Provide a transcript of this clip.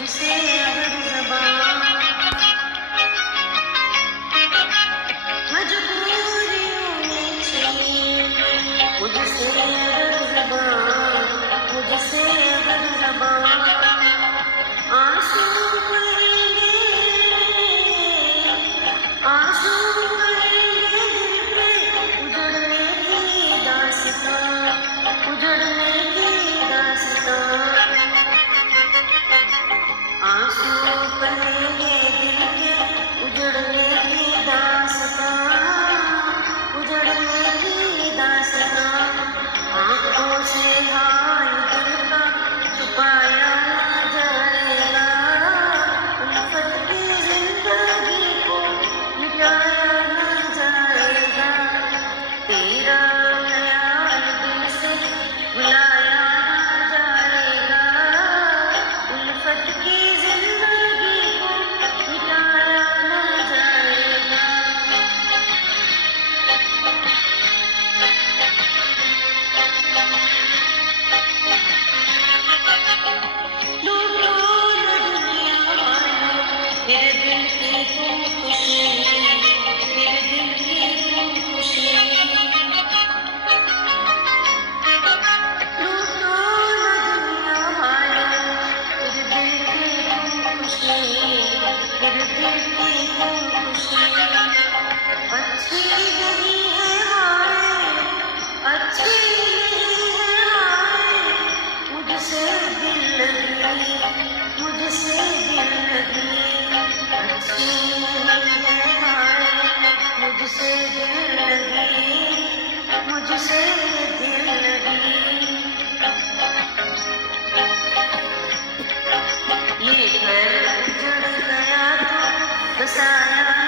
मुझसे अगर ज़बान मजबूरियों ने छीन ली, मुझसे अगर ज़बान, मुझसे अगर ज़बान आंसू बहेंगे, आंसू बहेंगे दिल पे, उजड़ने की दास्तां, उजड़ने की दास्तां। आंसू बहेंगे दिल के, उजड़ने की दास्तां, उजड़ने की दास्तां। आँखों से हाल दिल का छुपाया ना जाएगा, उल्फत की जिंदगी को मिटाया ना जाएगा। तेरा ख्याल दिल से भुलाया ना जाएगा, उल्फत की जिंदगी को मिटाया ना जाएगा। लूटो न दुनिया वालों मेरे दिल की तुम खुशी, मेरे दिल की तुम खुशी। लूटो न दुनिया वालों मेरे दिल की तुम खुशी, मेरे दिल की तुम खुशी। अच्छी नहीं है हाय, अच्छी नहीं है हाय, मुझसे दिल लगी, मुझसे दिल लगी। अच्छी नहीं है हाय, मुझसे दिल लगी, मुझसे दिल लगी। ये घर उजड़ गया तो बसाया